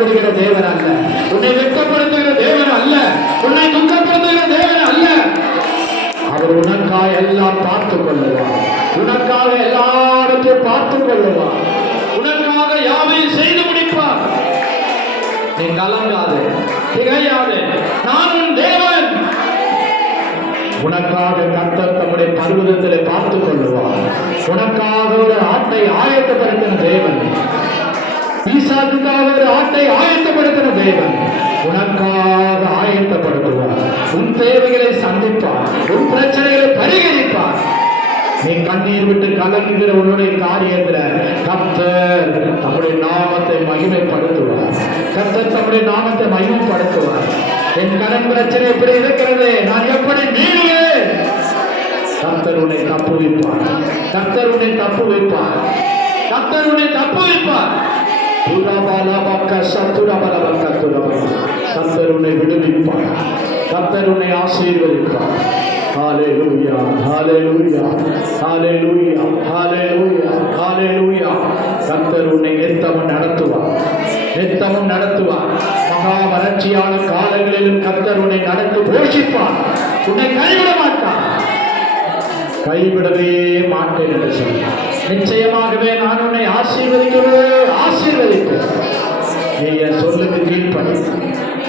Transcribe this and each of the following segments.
கைவிடுகிற தேவன் அல்ல, உன்னை வெட்கப்படுத்துகிற தேவன் அல்ல, உன்னை துக்கப்படுத்துகிற தேவன் அல்ல. அவர் உனக்காக எல்லாம் பார்த்துக் கொள்ளுவார், உனக்காக எல்லாவற்றையும் பார்த்துக் கொள்ளுவார், உனக்காக யாவையும் செய்து முடிப்பார். நீ கலங்காதே, திகையாதே, நான் உன் தேவன். உனக்காக கர்த்தர் தம்முடைய பர்வதத்திலே பார்த்துக் கொள்ளுவார். உனக்காக ஒரு ஆட்டை ஆயத்தப்படுத்தின தேவன், ஈசாக்குக்காக ஒரு ஆட்டை ஆயத்தப்படுத்தின தேவன் உனக்காக ஆயத்தப்படுத்துவார். உன் தேவைகளை சந்திப்பார், உன் பிரச்சனைகளை பரிகரிப்பார். நீ கண்ணீர் விட்டு கலங்குகிற உன்னுடைய காரியத்தில் கர்த்தர் தம்முடைய நாமத்தை மகிமைப்படுத்துவார். கர்த்தர் தம்முடைய நாமத்தை மகிமைப்படுத்துவார். என் கடன் பிரச்சனை எப்படி இருக்கிறது, நான் எப்படி நீங்குவேன்? கர்த்தர் உன்னை தப்புவிப்பார், கர்த்தர் உன்னை தப்புவிப்பார், கர்த்தர் உன்னை தப்புவிப்பார். கர்த்தர் உன்னை விடுவிப்பார், கர்த்தர் உன்னை ஆசீர்வதிப்பார். ஹல்லேலூயா, ஹல்லேலூயா, ஹல்லேலூயா, ஹல்லேலூயா, ஹல்லேலூயா. கர்த்தர் உன்னை நித்தமும் நடத்துவார், நித்தமும் நடத்துவார். மகா வறட்சியான காலங்களிலும் கர்த்தர் உன்னை நடத்தி போஷிப்பார். உன்னை கைவிட மாட்டார், கைவிடவே மாட்டேன் என்று சொன்னார். நிச்சயமாகவே நான் உன்னை ஆசீர்வதிப்பேன். நீ என் சொல்லுக்கு கீழ்ப்படி,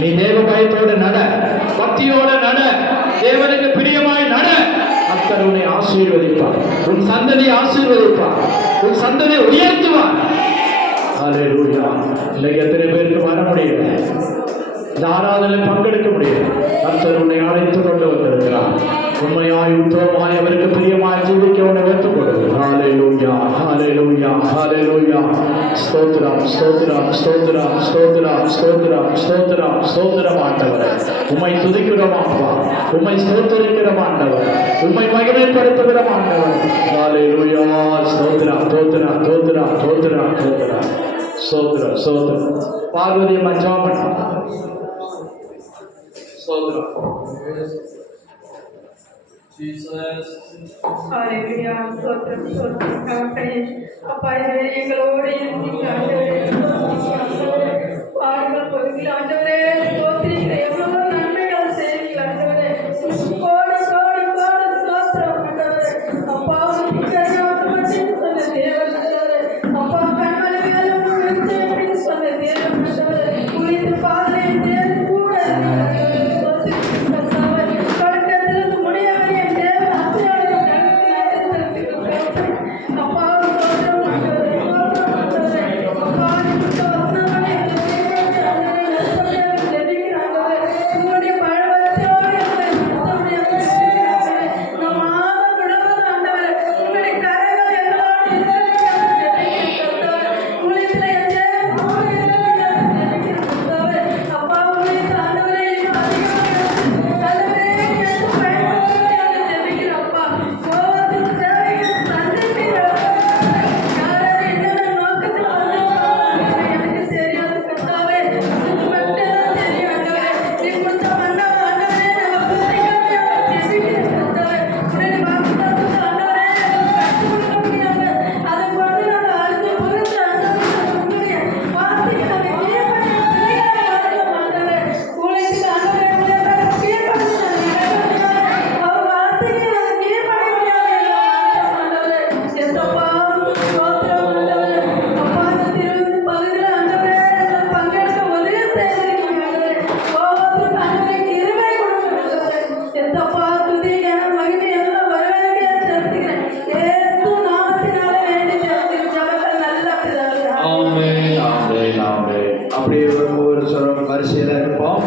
நீ தேவ பயத்தோடு நட, பக்தியோடு நட, தேவனுக்கு பிரியமாய் நட. கர்த்தர் உன்னை ஆசீர்வதிப்பார், உன் சந்ததியை ஆசீர்வதிப்பார், உன் சந்ததியை உயர்த்துவார். ஹல்லேலூயா. இன்னைக்கு எத்தனை பேருக்கு வர முடியல, இந்த ஆராதனையில் பங்கெடுக்க முடியல. கர்த்தர் உன்னை அழைத்துக் கொண்டு வந்திருக்கிறார். உண்மையாய் உத்தமமாய் அவருக்கு பிரியமாய் ஜீவிக்க உன்னை வைத்துக் கொடு. ஹல்லேலூயா, ஹல்லேலூயா, ஹல்லேலூயா. ஸ்தோத்திரம், ஸ்தோத்திரம், ஸ்தோத்திரம், ஸ்தோத்திரம், ஸ்தோத்திரம், ஸ்தோத்திரம், ஸ்தோத்திரம். ஆண்டவரே உம்மை துதிக்கிறோம் அப்பா, உம்மை ஸ்தோத்திரிக்கிறோம் ஆண்டவர், உம்மை மகிமைப்படுத்துகிற ஆண்டவர். ஹல்லேலூயா. ஸ்தோத்திரம், ஸ்தோத்திரம், ஸ்தோத்திரம், ஸ்தோத்திரம், ஸ்தோத்திரம், ஸ்தோத்திரம், ஸ்தோத்திரம். பார்வதியை மஞ்சம் பண்ண ஸ்தோத்திரம். அப்பா எங்களோடு பாடுகள் பொருள் ஆண்டவரே, எவ்வளவு நன்மைகள் செய்யுங்கள் ஆண்டவரே. கோடி கோடி கோடி ஸ்தோத்திரம் ஆண்டவரே. அப்பா சொன்ன தேவன் ஆண்டவரே, அப்பா கண்மலை சொன்ன தேவன் ஆண்டவரே, குறித்து பாதை தேவன் கூட அப்படியே ஒவ்வொரு சொல்லும் வரிசையில் இருப்போம்.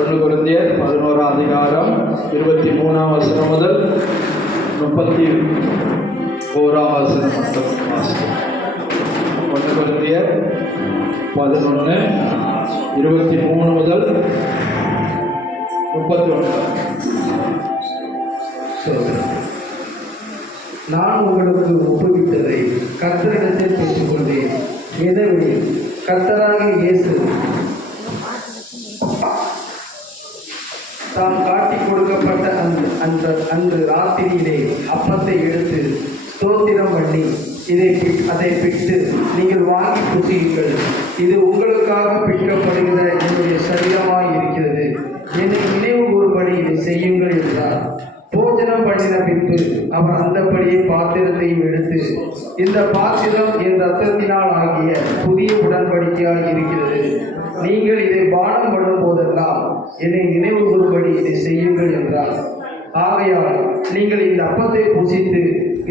1 கொரிந்தியர் 11ஆம் அதிகாரம் 23ஆம் வசனம் முதல் 34ஆம் வசனம் மட்டும் வாசிப்போம். 1 கொரிந்தியர் 11 23 முதல் 31. நான் உங்களுக்கு ஒப்புவித்ததை கர்த்தரிடத்தில் பெற்றுக்கொண்டேன். எனவே கர்த்தராகிய இயேசு தாம் காட்டிக் கொடுக்கப்பட்ட அன்று ராத்திரியிலே அப்பத்தை எடுத்து ஸ்தோத்திரம் பண்ணி அதை பிட்டு நீங்கள் வாங்கி புசியுங்கள். இது உங்களுக்காக பிற்கப்படுகிற என்னுடைய சரீரமாய் இருக்கிறது. என்னை நினைவு கூறும்படி இதை செய்யுங்கள் என்றார். போஜனம் பண்ணின பின்பு அவர் அந்தபடியே பாத்திரத்தையும் எடுத்து, இந்த பாத்திரம் என் இரத்தத்தினால் ஆகிய புதிய உடன்படிக்கையாய் இருக்கிறது. நீங்கள் இதை பானம் பண்ணும் போதெல்லாம் என்னை நினைவு கூறும்படி இதை செய்யுங்கள் என்றார். ஆகையால் நீங்கள் இந்த அப்பத்தை புசித்து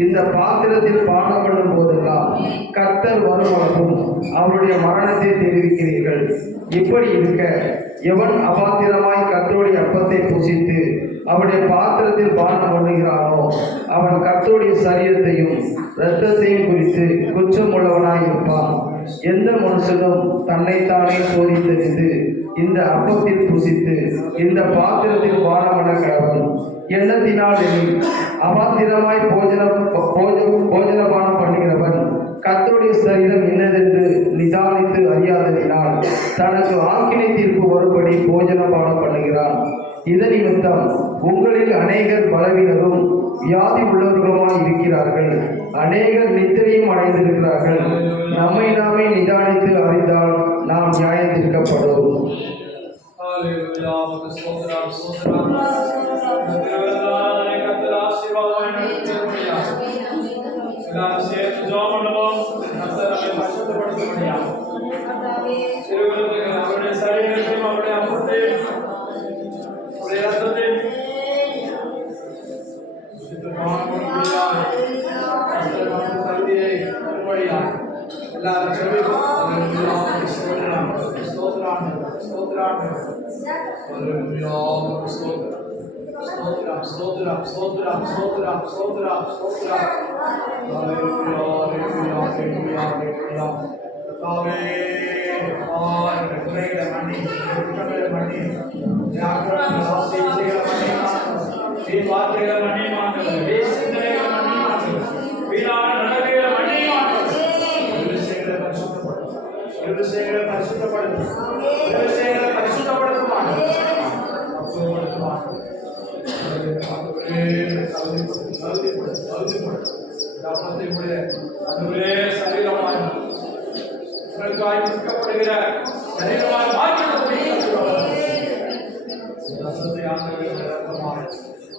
இந்த பாத்திரத்தில் பானம் பண்ணும் போதெல்லாம் கர்த்தர் வருவளவும் அவருடைய மரணத்தை தெரிவிக்கிறீர்கள். இப்படி இருக்க எவன் அபாத்திரமாய் கர்த்தருடைய அப்பத்தை புசித்து அவருடைய பாத்திரத்தில் பானம் பண்ணுகிறானோ அவன் கர்த்தருடைய சரீரத்தையும் இரத்தத்தையும் குறித்து குற்றமுள்ளவனாய் இருப்பான். எந்த மனுஷனும் தன்னைத்தானே சோதித்தறிந்து இந்த அப்பத்தில் புசித்து இந்த பாத்திரத்தில் பானம் பண்ண கடவன். எண்ணத்தினால் அபாத்திரமாய் போஜனபானம் பண்ணுகிறவன் கர்த்தருடைய சரீரம் என்னதென்று நிதானித்து அறியாததினால் தனக்கு ஆக்கினை தீர்ப்பு வரும்படி போஜனபானம் பண்ணுகிறான். இதன் நிமித்தம் உங்களில் அநேகர் பலவீனரும் வியாதி உள்ளவர்களுமாய் இருக்கிறார்கள். அநேகர் நித்திரையும் அடைந்திருக்கிறார்கள். நம்மை நாமே நிதானித்து அறிந்தால் நாம் நியாயத்திற்கப்படும்.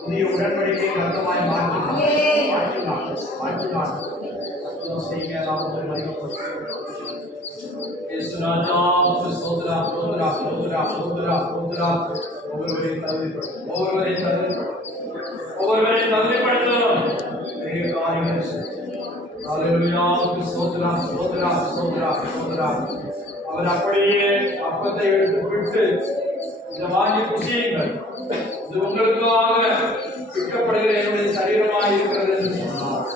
புதிய உடன்படிக்கை ரத்தமாய் மாற்றினார். ஒவ்வொருவரை தகுதிப்படுத்தும் பெரிய காரியங்கள். அவர் அப்படியே அப்பத்தை எடுத்து விட்டு இதை வாங்கி புசியுங்கள், இது உங்களுக்காக விற்கப்படுகிற என்னுடைய சரீரமாக இருக்கிறது என்று சொன்னார்.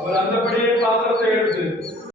அவர் அந்தபடியே பாத்திரத்தை எடுத்து